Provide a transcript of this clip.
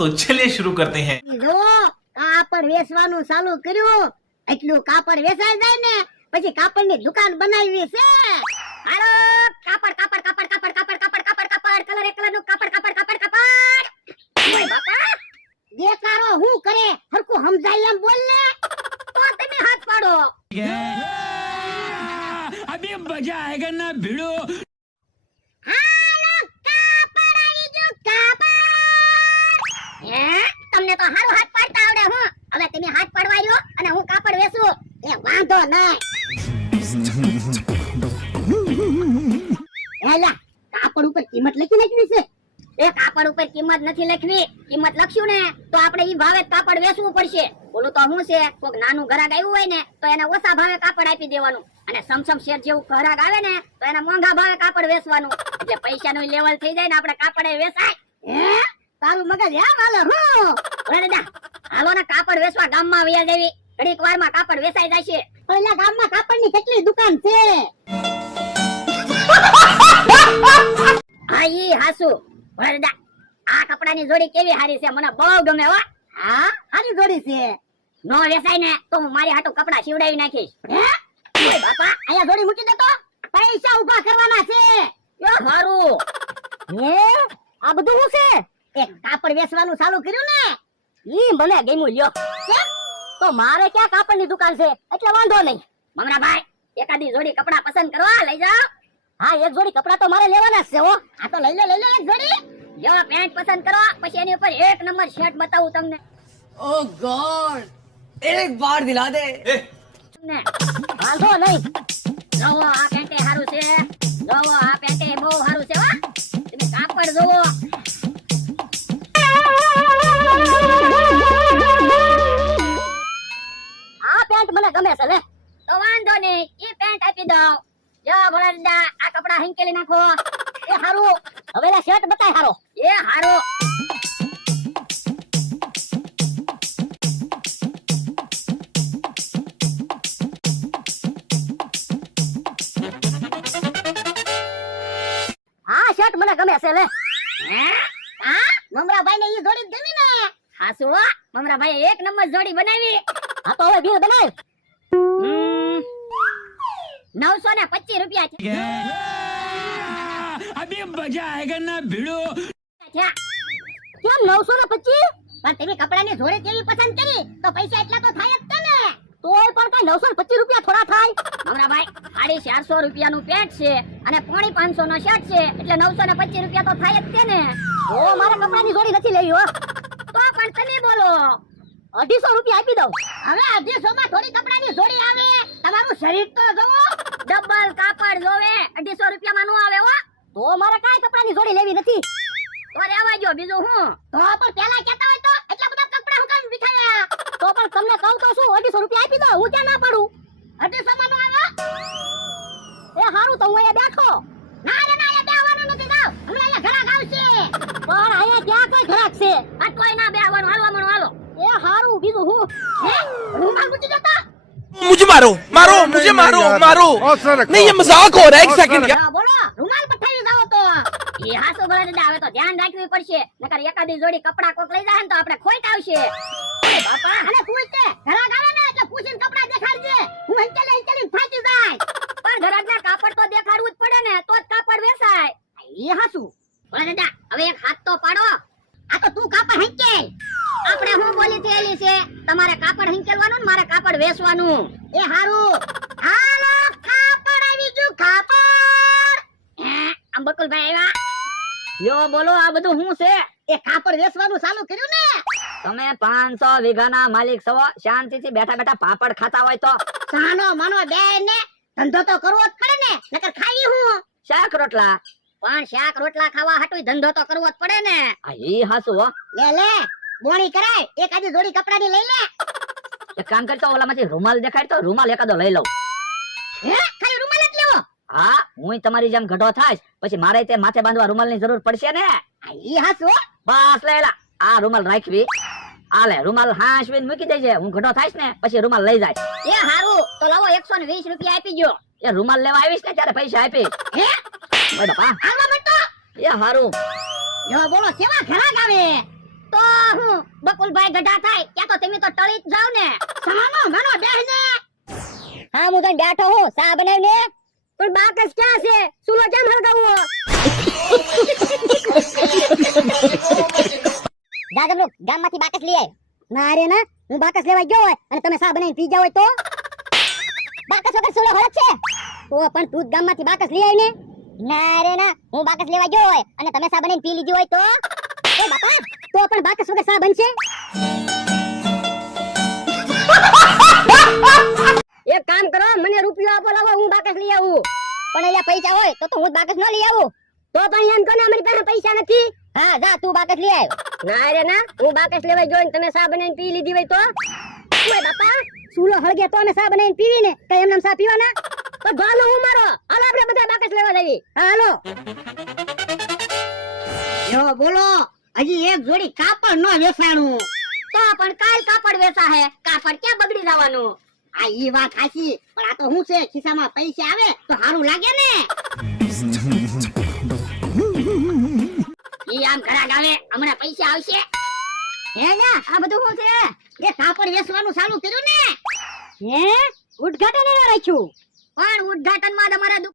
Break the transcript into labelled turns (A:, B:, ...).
A: तो चलिए शुरू करते हैं
B: જો કાપડ વેચવાનું ચાલુ કર્યું એટલું કાપડ વેચાઈ જાય ને પછી કાપડની દુકાન બનાવી છે હાલો કાપડ કાપડ કાપડ કાપડ કાપડ કાપડ કાપડ કાપડ કલર એક કલરનું કાપડ કાપડ કાપડ કાપડ ઓય બાપા દેકારો હું કરે હરકું સમજાય એમ બોલ ને તો તમે હાથ પાડો
C: अभी मजा आएगा ना भिड़ो
B: તમને તો હારો હાથ પાડતા આવડે હું. હવે તમે હાથ પાડવા રહ્યો અને હું કાપડ વેચું એ વાંધો નહીં. એલા કાપડ ઉપર કિંમત લખી નાખવી છે? એ કાપડ ઉપર કિંમત નથી લખવી. કિંમત લખ્યું ને તો આપણે ઈ ભાવે કાપડ વેચવું પડશે. બોલું તો હું છે, કોક નાનું ઘરાક આવ્યું હોય ને, તો એને ઓછા ભાવે કાપડ આપી દેવાનું. અને સમસમ શેર જેવું ઘરાક આવે ને, તો એને મોંઘા ભાવે કાપડ વેચવાનું. એટલે પૈસાનું લેવલ થઈ જાય ને, આપણે કાપડ વેચાય. હે? તારું મગજ એમ હાલે, હું? ઓરે દાદા હાલો ને કાપડ વેચવા ગામમાં વયા જવી. ઘડીક વારમાં કાપડ વેચાઈ જશે ઓલા ગામમાં કાપડની કેટલી દુકાન છે? હા ઈ હાસુ. ઓરે આ કપડાની જોડી કેવી હારી છે? મને બહુ ગમે હો. હા? હારી જોડી છે? નો વેચાય ને તો હું મારી હાટુ કપડા સીવડાવી નાખીશ. હે? બાપા અહીંયા જોડી મૂકી દે તો. પૈસા ઊભા કરવાના છે. યો હારું. હે? આ બધું શું છે? એક કાપડ વેચવાનું ચાલુ કર્યું ને ઈ મને ગમ્યું લ્યો. તો મારે ક્યાં કાપડની દુકાન છે? એટલે વાંધો નહીં. મમરા ભાઈ એકાદી જોડી કપડા પસંદ કરવા લઈ જાઓ. હા એક જોડી કપડા તો મારે લેવાના છે હો. આ તો લઈ લે લઈ લે એક જોડી. લ્યો પેન્ટ પસંદ કરો પછી એની ઉપર એક નંબર શર્ટ બતાવું તમને.
D: ઓ ગોડ એક વાર દિલા દે.
B: તમને. વાંધો નહીં. જોવો આ પેન્ટે સારું છે. જોવો આ પેન્ટે બહુ સારું છે વાહ તમે કાપડ જોવો ગમે છે તો વાંધો નહીં. એ પેન્ટ આપી દઉં જો ભોળાદાદા આ કપડા હિંકેલી નાખો. એ હારું. હવે લે શર્ટ બતાય હારો. એ હારો. આ શર્ટ મને ગમે છે લે. હે? હા? મમરાભાઈ ને ઈ જોડી ગમી ને. હાસુ હો? મમરાભાઈ એક નંબર જોડી બનાવી. હા, તો હવે બિલ બનાવ નવસો ને પચીસ રૂપિયા છે.
C: અભી મજા આયેગા ના
B: ભીડો? કેમ નવસો ને પચીસ? પણ તમે કપડાની જોડે કેવી પસંદ કરી? તો પૈસા એટલા તો થાય જ તમે તોય પણ કઈ નવસો પચીસ રૂપિયા થોડા થાય. હમણાં ભાઈ સાડી ચારસો રૂપિયા નું પેન્ટ છે અને પોણી પાંચસો નો શર્ટ છે. એટલે નવસો ને પચીસ રૂપિયા તો થાય જ છે ને ઓ મારા કપડાની જોડી નથી લેવી હો. તો પણ તમે બોલો. અઢીસો રૂપિયા આપી દઉં. હવે અઢીસો માં થોડી કપડાની જોડી આવે. તમારું શરીર તો જુઓ. ડબલ કાપડ જોવે. અઢીસો રૂપિયા માં નું આવે હો. તો મારે કાંઈ કપડાની જોડી લેવી નથી. તો રહેવા જો બીજું હું. તો પણ પેલા કહેતા હોય તો એટલા બધા કપડા હું કામ વિખાયા. તો પણ તમને કહું તો શું અઢીસો રૂપિયા આપી દો હું ક્યાં ના પાડું? અઢીસો માં નો આવે એ હારું તો હું અહીંયા બેઠો. ના રે ના અહીંયા બેહવાનું નથી જાવ હમણાં અહીંયા ઘરાક આવશે. પણ અહીંયા ક્યાં કોઈ ઘરાક છે? આ કોઈ ના બેહવાનું. હાલવા મણો હાલો. એ હારું બીજું હું. હે? રૂમાલ મૂકી દેતો
E: मुझे मारो मारो मुझे मारो मारो नहीं ये मजाक हो रहा है एक सेकंड
B: હા, બોલો રૂમાલ પઠાવી જાવ તો એ હાસો ભલે દાદા હવે તો ધ્યાન રાખવી પડશે નકર એકાદી જોડી કપડા કોક લઈ જાય ને તો આપણે ખોટ આવશે એ બાપા અને તું તે ઘરાક આવે ને એટલે પૂછીને કપડા દેખાડજે હું હંચેલે હંચેલી થાકી જાય પણ ઘરાકના કાપડ તો દેખાડવું જ પડે ને તો જ કાપડ વેચાય એ હાસુ ભલે દાદા હવે એક હાથ તો પાડો આ તો તું કાપડ હંચેલ આપણે હું બોલી થયેલી છે? તમારે કાપડ હિંકેલવાનું ને મારે કાપડ વેચવાનું. એ હારું. હાલો કાપડ આવી ગયું કાપડ. આમ બકુલભાઈ આવ્યા? યો બોલો આ બધું હું છે? એ કાપડ વેચવાનું ચાલુ કર્યું ને?
F: તમે પાંચસો વીઘાના માલિક છો શાંતિથી બેઠા બેઠા પાપડ ખાતા હોય તો.
B: સાનો માનો બે ને ધંધો તો કરવો જ પડે ને નકર ખાવી હું.
F: શાક રોટલા.
B: પણ શાક રોટલા ખાવા હાટુ ધંધો તો કરવો જ પડે ને.
F: આ ઈ હાસુ હો.
B: લે લે. બોણી કરાય એક આજી જોડી કપડાની લઈ લે.
F: એક કામ કરતો ઓલામાંથી રૂમાલ દેખાડ તો રૂમાલ એકાદો લઈ લઉં.
B: હે? ખાલી રૂમાલ જ લેવો?
F: હા હું તમારી જેમ ઘટો થાઈશ. પછી મારે તે માથે બાંધવા રૂમાલની જરૂર પડશે ને?
B: ઈ હાસુ
F: બસ લેલા આ રૂમાલ રાખવી. આલે રૂમાલ હાંસવીને મૂકી દેજે. હું ઘટો થાઈશ ને પછી રૂમાલ લઈ જાય.
B: એ હારું તો લાવો એકસો ને વીસ રૂપિયા આપી ગયો
F: એ રૂમાલ લેવા આવીશ ને ત્યારે પૈસા આપી.
B: હે?
F: બાપા.
B: આવવા માંડતો?
F: એ હારું.
B: યો બોલો કેવા તો હું
G: બકુલભાઈ ગઢા થાય, ત્યાં તો તમે તો ટળી જાવ ને. સાનો માનો બેહને. હા, હું તને બેઠો હું સા બનાવને. પણ બાકસ ક્યાં છે? સુલો કેમ હલગાવો દાદા ગામમાંથી બાકસ લઈ આય. ના રે ના, હું બાકસ લેવા ગયો હોય અને તમે સા બનાવીને પી જાવ હોય તો? બાકસ વગર સુલો હળગ છે? તો પણ તું જ ગામમાંથી બાકસ લઈ આવીને. ના રે ના, હું બાકસ લેવા ગયો હોય અને તમે સા બનાવીને પી લીધી હોય તો? એ બાપા તો પણ બાકસ વગર સા બનશે? એક કામ કરો મને રૂપિયો આપો લાવો હું બાકસ લઈ આવું. પણ અહીંયા પૈસા હોય તો તો હું બાકસ ન લઈ આવું. તો પણ એમ કોને અમારી પાસે પૈસા નથી. હા જા તું બાકસ લઈ આવ ના રે ના હું બાકસ લેવા ગયો ને તમે સા બનાવીને પી લીધી હોય તો. ઓય બાપા સુલો હળગે તો અમે સા બનાવીને પીવી ને કઈ એમને સા પીવાના? તો ગાલો હું મારો? હાલો આપણે બધા બાકસ લેવા જઈએ. હા હાલો. યો બોલો. હજી એક જોડી કાપડ નો વેચાણું. તો પણ કાલ કાપડ વેચા હે કાપડ ક્યાં બગડી જવાનું? આ ઈ વાત હાચી. પણ આ તો હું છે? ખિસ્સામાં પૈસા આવે તો સારું લાગે ને. ઈ આમ ઘરા ગાવે હમણાં પૈસા આવશે. હે ના આ બધું શું છે? એ કાપડ વેચવાનું ચાલુ કર્યું ને. હે? ઉદ્ઘાટન રાખ્યું. પણ ઉદ્ઘાટનમાં તમારા